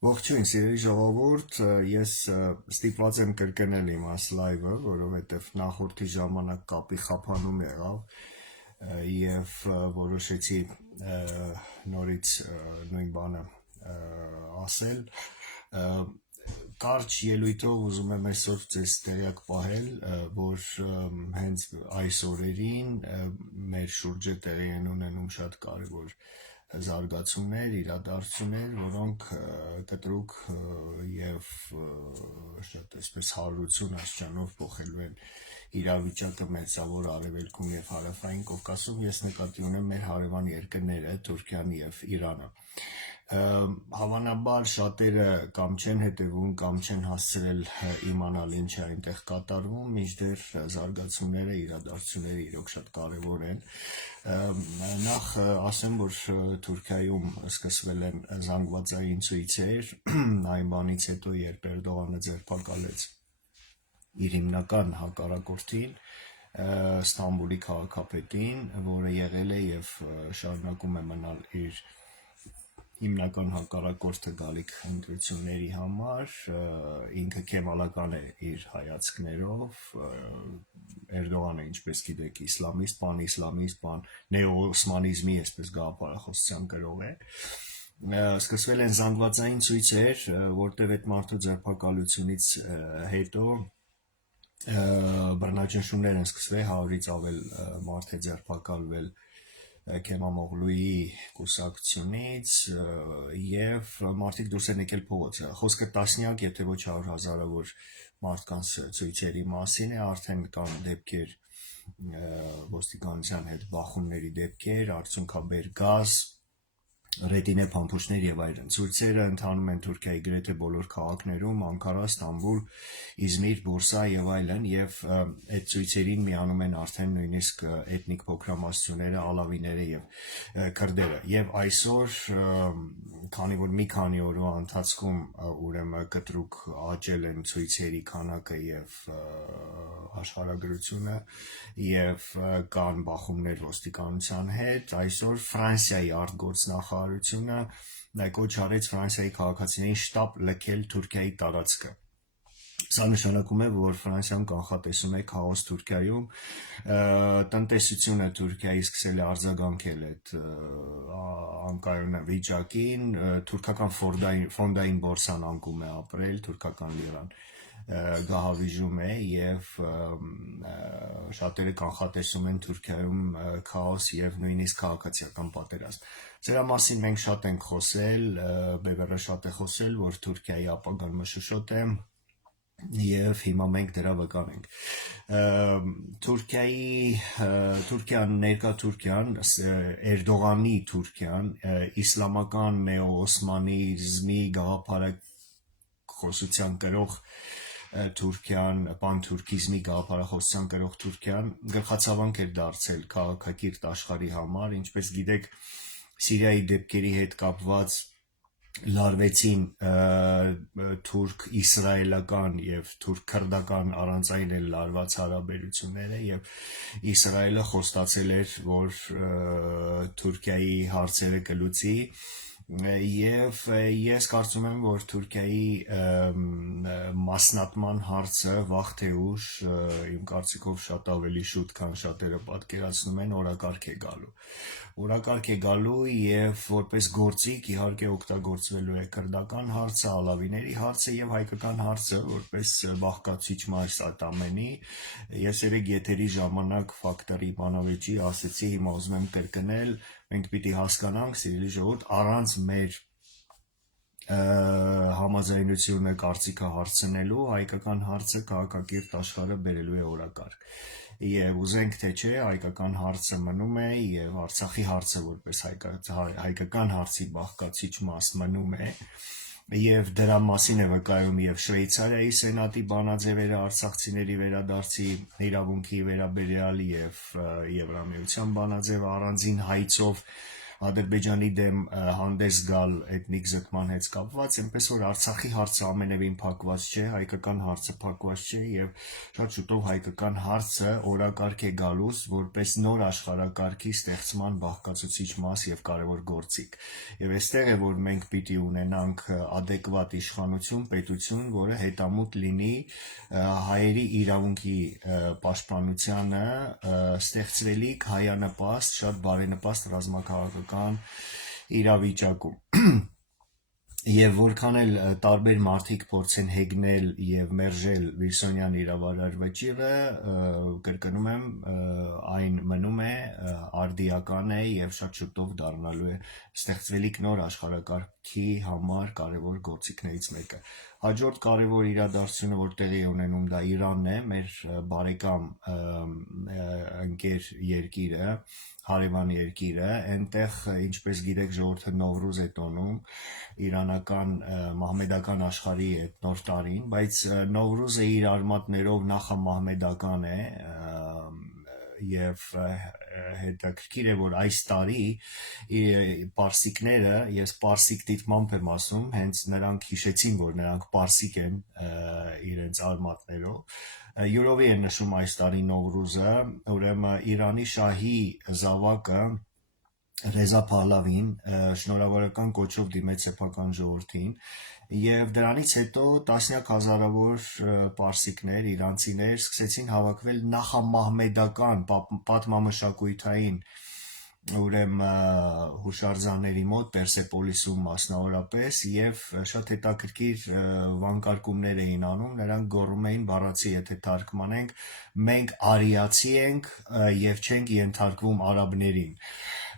Ողջույն, սիրելի ժողովուրդ, ես ստիպված եմ կրկնել իմ այս լայվը, որովհետև նախորդի ժամանակ կապի խափանում եղավ եւ որոշեցի նորից նույն բանը ասել։ Կարճ ելույթով ուզում եմ այսօր ձեզ տեղյակ պահել, որ հենց այս օրերին մեր շուրջը տեղի են ունենում շատ կարևոր զարգացումներ, իրադարձություններ, որոնք կտրուկ եւ շատ այսպես հարություն աստիճանով փոխելու են իրավիճակը Մերձավոր Արևելքում եւ Հարավային Կովկասում։ Ես նկատի ունեմ մեր հարևան երկրները Թուրքիան եւ Իրանը։ Հավանաբար շատերը կամ չեն հետևում կամ չեն հասցրել իմանալ ինչ է այնտեղ կատարվում, մինչդեռ զարգացումները, իրադարձությունները իրոք շատ կարևոր են։ Նախ ասեմ, որ Թուրքիայում սկսվել են զանգվածային ցույցեր այն բանից հետո, երբ Էրդողանը ձերբակալեց իր հիմնական հակառակորդին, Ստամբուլի քաղաքապետին, որը եղել է եւ շարունակում է մնալ իր հիմնական հակառակորդը գալիք ընտրությունների համար, ինքը քեմալական է իր հայացքներով, Էրդողանը, ինչպես գիտեք, իսլամիստ, պանիսլամիստ, նեոօսմանիզմի այսպես գաղափարախոսության կրող է։ Սկսվել են զանգվածային ցույցեր, որտեղ այդ մարդու ձերբակալությունից հետո բռնաճնշումներ են սկսվել, 100-ից ավել մարդ է ձերբակալվել Քեմամօղլուի կուսակցությունից եւ մարդիկ դուրս են եկել փողոց։ Խոսքը տասնյակ, եթե ոչ 100,000-ավոր մարդկանց ցույցերի մասին է, արդեն կան դեպքեր ոստիկանության հետ բախումների դեպքեր, արդյունքաբեր գազ, ռետինե փամփուշտներ եւ այլն։ Ցույցերը ընթանում են Թուրքիայի գրեթե բոլոր քաղաքներում՝ Անկարա, Ստամբուլ, Իզմիր, Բուրսա եւ այլն, եւ այդ ցույցերին միանում են արդեն նույնիսկ էթնիկ փոքրամասնությունները, ալավիները եւ քրդերը։ Եվ այսօր, քանի որ մի քանի օրվա ընթացքում ուրեմն կտրուկ աճել են ցույցերի քանակը եւ աշխարհագրությունը եւ կան բախումներ ոստիկանության հետ, այսօր Ֆրանսիայի արտգործնախարարությունը կոչ արեց Ֆրանսիայի քաղաքացիներին շտապ լքել Թուրքիայի տարածքը։ Սա նշանակում է, որ Ֆրանսիան կանխատեսում է քաոս Թուրքիայում, տնտեսությունը Թուրքիայի սկսել է արձագանքել այդ անկայուն վիճակին, թուրքական ֆոնդային բորսան անկում է ապրել, թուրքական լիրան գահավիժում է եւ շատերը կանխատեսում են Թուրքիայում քաոս եւ նույնիսկ քաղաքացիական պատերազմ։ Սրա մասին մենք շատ ենք խոսել, Բևերը շատ է խոսել, որ Թուրքիայի ապագան մշուշոտ է եւ հիմա մենք դրա վկան ենք։ Թուրքիան, ներկա Թուրքիան, Էրդողանի Թուրքիան, իսլամական նեոօսմանիզմի գաղափարախոսության կրող Թուրքիան, պանթուրքիզմի գաղափարախոսության կրող Թուրքիան գլխացավանք էր դարձել քաղաքակիրթ աշխարհի համար, ինչպես գիտեք, Սիրիայի դեպքերի հետ կապված լարվեցին թուրք-իսրայելական եւ թուրք-քրդական առանցային էլ լարված հարաբերությունները եւ Իսրայելը խոստացել էր, որ Թուրքիայի հարցերը կլուծի եւ ես կարծում եմ, որ Թուրքիայի մասնատման հարցը վաղ թե ուշ, իմ կարծիքով շատ ավելի շուտ, քան շատերը պատկերացնում են, օրակարգ է գալու։ Օրակարգ է գալու եւ որպես գործիք իհարկե օգտագործվելու է քրդական հարցը, ալավիների հարցը եւ հայկական հարցը որպես բաղկացուցիչ մաս այդ ամենի։ Ես երեք եթերի ժամանակ Ֆակտորի բանավեճի ասեցի, հիմա ուզում եմ կրկնել, մենք պիտի հասկանանք, սիրելի ժողովուրդ, առանց մեր համաձայնությունը կարծիքը հարցնելու հայկական հարցը քաղաքակիրթ աշխարհը բերելու է օրակարգ։ Եվ ուզենք թե չէ, հայկական հարցը մնում է եւ Արցախի հարցը որպես հայկական հարցի բաղկացուցիչ մաս մնում է։ Եվ դրա մասին է վկայում եւ Շվեյցարիայի սենատի բանաձևերը արցախցիների վերադարձի իրավունքի վերաբերյալ եւ Եվրամիության բանաձևը առանձին հայցով Ադրբեջանի դեմ հանդես գալ էթնիկ զտման հետ կապված, այնպես որ Արցախի հարցը ամենևին փակված չէ, հայկական հարցը փակված չէ եւ շատ շուտով հայկական հարցը օրակարգ է գալուս որպես նոր աշխարհակարգի ստեղծման բաղկացուցիչ մաս եւ կարեւոր գործիք։ Եվ այստեղ է որ մենք պիտի ունենանք adekvat իշխանություն, պետություն, որը հետամուտ լինի հայերի իրավունքի պաշտպանությանը ստեղծվելիք հայանպաստ, շատ բարենպաստ ռազմաքաղաքական իրավիճակում։ Եվ որքան էլ տարբեր մարդիկ փորձեն հեգնել եւ մերժել Վիլսոնյան իրավարար վճիռը, կրկնում եմ, այն մնում է արդիական է եւ շատ շուտով դառնալու է ստեղծվելիք նոր աշխարհակարգի համար կարեւոր գործիքներից մեկը։ Հաջորդ կարևոր իրադարձությունը, որ տեղի է ունենում, դա Իրանն է, մեր բարեկամ ընկեր երկիրը, հարևան երկիրը, այնտեղ, ինչպես գիտեք, ժողովուրդը Նովրուզ է տոնում, իրանական մահմեդական աշխարհի այդ նոր տարին, բայց Նովրուզը իր արմատներով նախամահմեդական է եւ հետաքրքիր է որ այս տարի պարսիկները, ես պարսիկ դիտմամբ եմ ասում, հենց նրանք հիշեցին որ նրանք պարսիկ են իրենց արմատներով, յուրովի են նշում այս տարի Նովրուզը, ուրեմն Իրանի շահի զավակը Ռեզա Փահլավին շնորհավորական կոչով դիմեց սեփական ժողովրդին եւ դրանից հետո տասնյակ հազարավոր պարսիկներ, իրանցիներ սկսեցին հավաքվել նախամահմեդական պատմամշակութային ուրեմն հուշարձանների մոտ Պերսեպոլիսում մասնավորապես եւ շատ հետաքրքիր վանկարկումներ էին անում, նրանք գոռում էին բառացի եթե թարգմանենք մենք արիացի ենք եւ չենք ենթարկվում արաբներին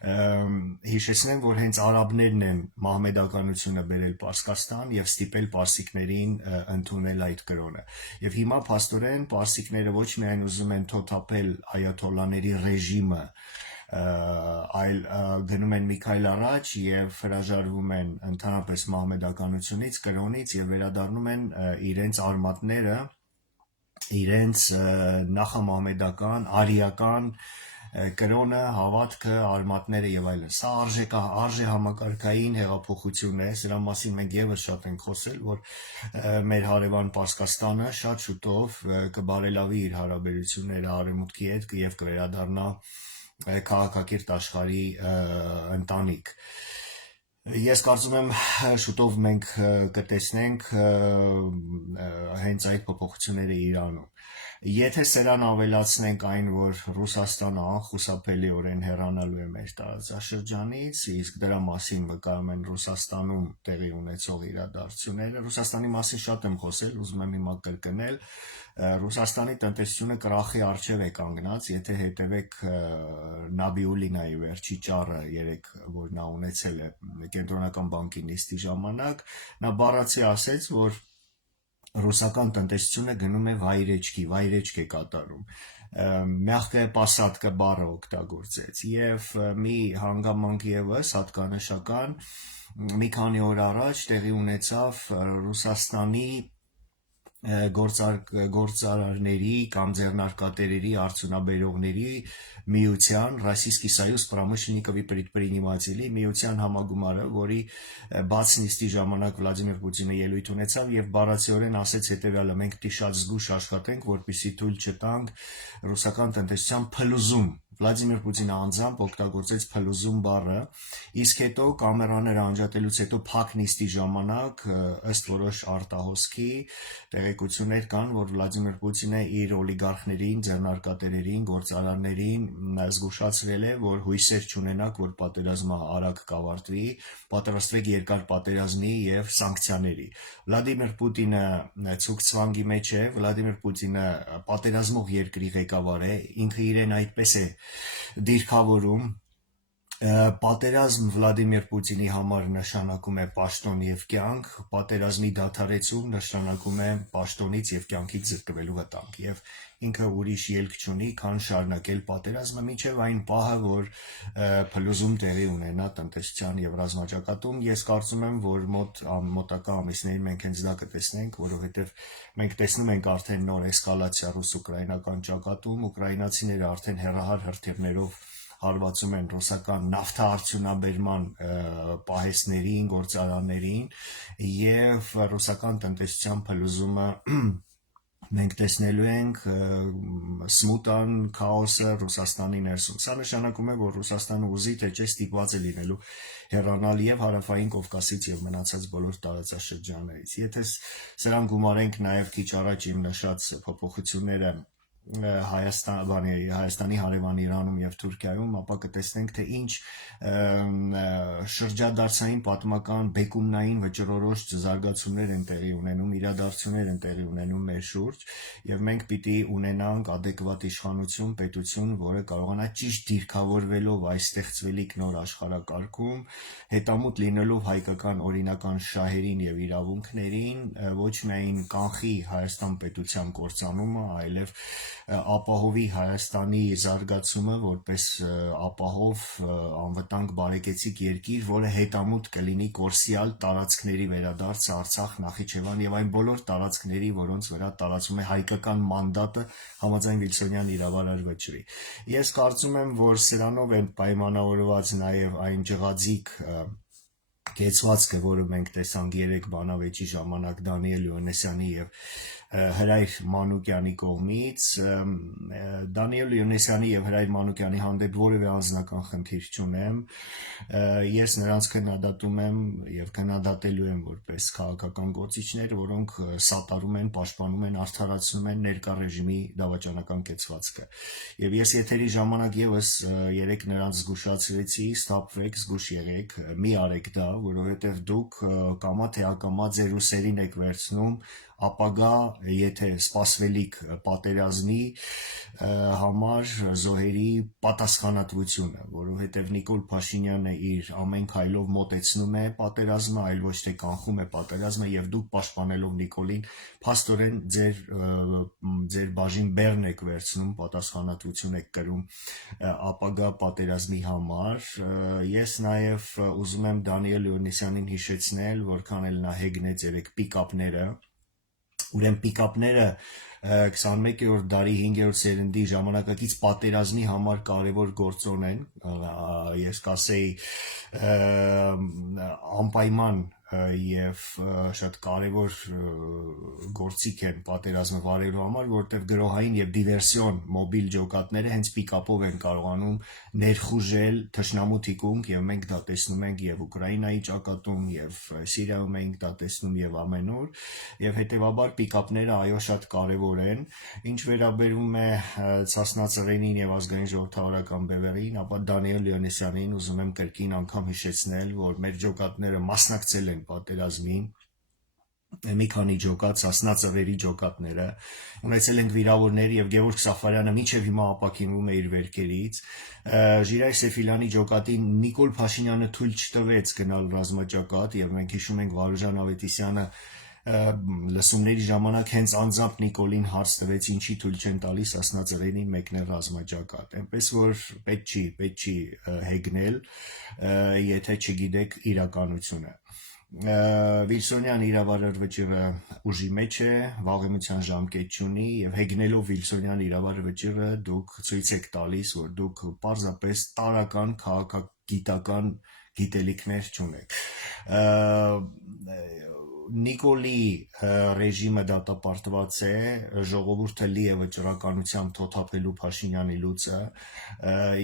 հիշեցնեմ, որ հենց արաբներն են մահմեդականությունը բերել Պարսկաստան եւ ստիպել պարսիկներին ընդունել այդ կրոնը։ Եվ հիմա փաստորեն պարսիկները ոչ միայն ուզում են թոթափել այաթոլլաների ռեժիմը, այլ գնում են մի քայլ առաջ եւ հրաժարվում են ընդհանրապես մահմեդականությունից, կրոնից եւ վերադառնում են իրենց արմատները, իրենց նախամահմեդական, արիական կրոնը, հավատքը, արմատները եւ այլն։ Սա արժե համակարգային հեղափոխություն է, սրա մասին մենք եւս շատ ենք խոսել, որ մեր հարևան Պարսկաստանը շատ շուտով կբարելավի իր հարաբերությունները արևմուտքի հետ եւ կվերադառնա քաղաքակիրթ աշխարհի ընտանիք։ Ես կարծում եմ շուտով մենք կտեսնենք հենց այդ փոփոխությունները Իրանում։ Եթե սրան ավելացնենք այն, որ Ռուսաստանը անխուսափելիորեն հեռանալու է մեր տարածաշրջանից, իսկ դրա մասին վկայում են Ռուսաստանում տեղի ունեցող իրադարձությունները, Ռուսաստանի մասին շատ եմ խոսել, ուզում եմ հիմա կրկնել, Ռուսաստանի տնտեսությունը կրախի առջև է կանգնած, եթե հետևեք Նաբիուլինայի վերջի ճառը երեք, որ նա ունեցել է կենտրոնական բանկի նիստի ժամանակ, նա բառացի ասեց, որ ռուսական տնտեսությունը գնում է վայրեջք է կատարում, մягкая посадка բառը օգտագործեց եւ մի հանգամանք եւս հատկանշական մի քանի օր առաջ տեղի ունեցավ Ռուսաստանի գործարարների կամ ձեռնարկատերերի արդյունաբերողների միության Российский союз промышленников и предпринимателей միության համագումարը, որի բաց նիստի ժամանակ Վլադիմիր Պուտինը ելույթ ունեցավ եւ բառացիորեն ասեց հետեւյալը. մենք պիտի շատ զգուշ աշխատենք, որպեսզի թույլ չտանք ռուսական տնտեսության փլուզում։ Վլադիմիր Պուտինը անձամբ օգտագործեց փլուզում բառը, իսկ հետո կամերաները անջատելուց հետո փակ նիստի ժամանակ ըստ որոշ արտահոսքի տեղեկություններ կան, որ Վլադիմիր Պուտինը իր օլիգարխներին, ձեռնարկատերերին, գործարարներին զգուշացրել է, որ հույսեր չունենաք, որ պատերազմը արագ կավարտվի, պատրաստվեք երկար պատերազմի եւ սանկցիաների։ Վլադիմիր Պուտինը ցուկցվանգի մեջ է, Վլադիմիր Պուտինը պատերազմող երկրի ղեկավար է, ինքը իրեն այդպես է դիրքավորում պատերազմ Վլադիմիր Պուտինի համար նշանակում է պաշտոն եւ կյանք, պատերազմի դադարեցում նշանակում է պաշտոնից եւ կյանքից զրկվելու վտանգ եւ ինքը ուրիշ ելք չունի, քան շարունակել պատերազմը մինչեւ այն պահը, որ փլուզում տեղի ունենա տնտեսության եւ ռազմաճակատում։ Ես կարծում եմ, որ մոտակա ամիսներին մենք հենց դա կտեսնենք, որովհետեւ մենք տեսնում ենք արդեն նոր էսկալացիա ռուս-ուկրաինական ճակատում, ուկրաինացիները արդեն հեռահար հրթիռներով հարվածում են ռուսական նավթարդյունաբերման պահեստներին, գործարաններին եւ ռուսական տնտեսության փլուզումը մենք տեսնելու ենք սմուտան, քաոսը Ռուսաստանի ներսում։ Սա նշանակում է, որ Ռուսաստանը ուզի թե չէ ստիպված է լինելու հեռանալ եւ Հարավային Կովկասից եւ մնացած բոլոր տարածաշրջաններից։ Եթե սրան գումարենք նաեւ քիչ առաջ իմ նշած փոփոխությունները Հայաստանի հարևան Իրանում եւ Թուրքիայում, ապա կտեսնենք, թե ինչ շրջադարձային պատմական բեկումնային վճռորոշ զարգացումներ են տեղի ունենում, իրադարձություններ են տեղի ունենում մեր շուրջ, եւ մենք պիտի ունենանք adekvat իշխանություն, պետություն, որը կարողանա ճիշտ դիրքավորվելով այս ստեղծվելիք նոր աշխարհակարգում, հետամուտ լինելով հայկական օրինական շահերին եւ իրավունքներին, ոչ միայն կանխի Հայաստան պետության կործանումը, այլև ապահովի Հայաստանի զարգացումը որպես ապահով անվտանգ բարեկեցիկ երկիր, որը հետամուտ կլինի կորսյալ տարածքների վերադարձը Արցախ, Նախիջևան եւ այն բոլոր տարածքների, որոնց վրա տարածում է հայկական մանդատը համաձայն Վիլսոնյան իրավարար վճռի։ Ես կարծում եմ, որ սրանով են պայմանավորված նաեւ այն ջղաձիգ կեցվածքը, որը մենք տեսանք երեք բանավեճի ժամանակ Դանիել Յովհաննիսյանի եւ Հրայր Մանուկյանի կողմից, Դանիել Յովհաննիսյանի եւ Հրայր Մանուկյանի հանդեպ որևէ անձնական խնդիր չունեմ, ես նրանց քննադատում եմ եւ քննադատելու եմ որպես քաղաքական գործիչներ, որոնք սատարում են, պաշտպանում են, արդարացնում են ներկա ռեժիմի դավաճանական կեցվածքը։ Եվ ես եթերի ժամանակ եւս երեք նրանց զգուշացրեցի, ստապվեք, զգուշ եղեք, մի արեք դա, որովհետեւ դուք կամա թե ակամա ձեր ուսերին եք վերցնում ապագա, եթե սպասվելիք պատերազմի համար զոհերի պատասխանատվությունը, որովհետև Նիկոլ Փաշինյանը իր ամեն քայլով մոտեցնում է պատերազմը, այլ ոչ թե կանխում է պատերազմը, եւ դուք պաշտպանելով Նիկոլին, փաստորեն ձեր բաժին բեռն եք վերցնում, պատասխանատվություն եք կրում ապագա պատերազմի համար։ Ես նաեւ ուզում եմ Դանիել Յովհաննիսյանին հիշեցնել, որքան էլ նա հեգնեց երեք պիկապները, ուրեմն պիկապները 21-րդ դարի 5-րդ սերնդի ժամանակակից պատերազմի համար կարևոր գործոն են, ես կասեի անպայման եւ շատ կարևոր գործիք են պատերազմը վարելու համար, որտեղ գրոհային եւ դիվերսիոն մոբիլ ջոկատները հենց պիկապով են կարողանում ներխուժել թշնամու թիկունք, եւ մենք դա տեսնում ենք եւ Ուկրաինայի ճակատում եւ Սիրիայում ենք դա տեսնում եւ ամենուր, եւ հետեւաբար պիկապները այո շատ կարևոր են։ Ինչ վերաբերում է Ցասնածռենին եւ ազգային ժողովրդավարական բևեռին, ապա Դանիել Յովհաննիսյանին ուզում եմ կրկին անգամ հիշեցնել, որ մեր ջոկատները մասնակցել են պատերազմին, մի քանի ջոկատ, Ցասնածռերի ջոկատները, ունեցել ենք վիրավորներ եւ Գևորգ Սաֆարյանը մինչեւ հիմա ապաքինվում է իր վերքերից, Ժիրայր Սեֆիլյանի ջոկատին Նիկոլ Փաշինյանը թույլ չտվեց գնալ ռազմաճակատ եւ մենք հիշում ենք Վարուժան Ավետիսյանը լսումների ժամանակ հենց անձամբ Նիկոլին հարց տվեց, ինչի թույլ չեն տալիս Ցասնածռենին մեկնել ռազմաճակատ, այնպես որ պետք չի հեգնել, եթե չգիտեք իրականությունը։ Վիլսոնյան իրավարար վճիռը ուժի մեջ է, վաղեմության ժամկետ չունի եւ հեգնելով Վիլսոնյան իրավարար վճիռը դուք ցույց եք տալիս, որ դուք պարզապես տարական քաղաքագիտական գիտելիքներ չունեք։ Նիկոլի ռեժիմը դատապարտված է, ժողովուրդը լի է վճռականությամբ թոթափելու Փաշինյանի լուծը,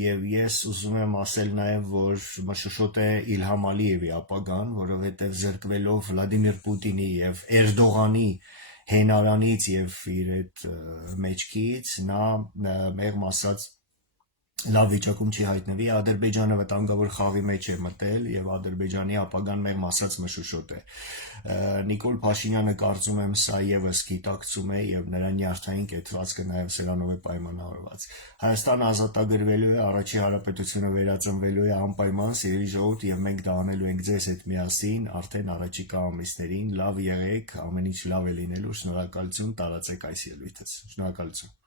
եւ ես ուզում եմ ասել նաեւ, որ մշուշոտ է Իլհամ Ալիևի ապագան, որովհետեւ զրկվելով Վլադիմիր Պուտինի եւ Էրդողանի հենարանից եւ իր այդ մեջքից, նա մեղմ ասած լավ վիճակում չի հայտնվի, Ադրբեջանը վտանգավոր խաղի մեջ է մտել եւ Ադրբեջանի ապագան մեղմ ասած մշուշոտ է։ Նիկոլ Փաշինյանը կարծում եմ սա եւս գիտակցում է եւ նրա նյարդային կեցվածքը նաեւ սրանով է պայմանավորված։ Հայաստանը ազատագրվելու է, առաջի հանրապետությունը վերածնվելու է անպայման, սիրելի ժողովուրդ, եւ մենք դա անելու ենք ձեզ հետ միասին արդեն առաջիկա ամիսներին։ Լավ եղեք, ամեն ինչ լավ է լինելու, շնորհակալություն, տարածեք այս ելույթը։ Շնորհակալություն։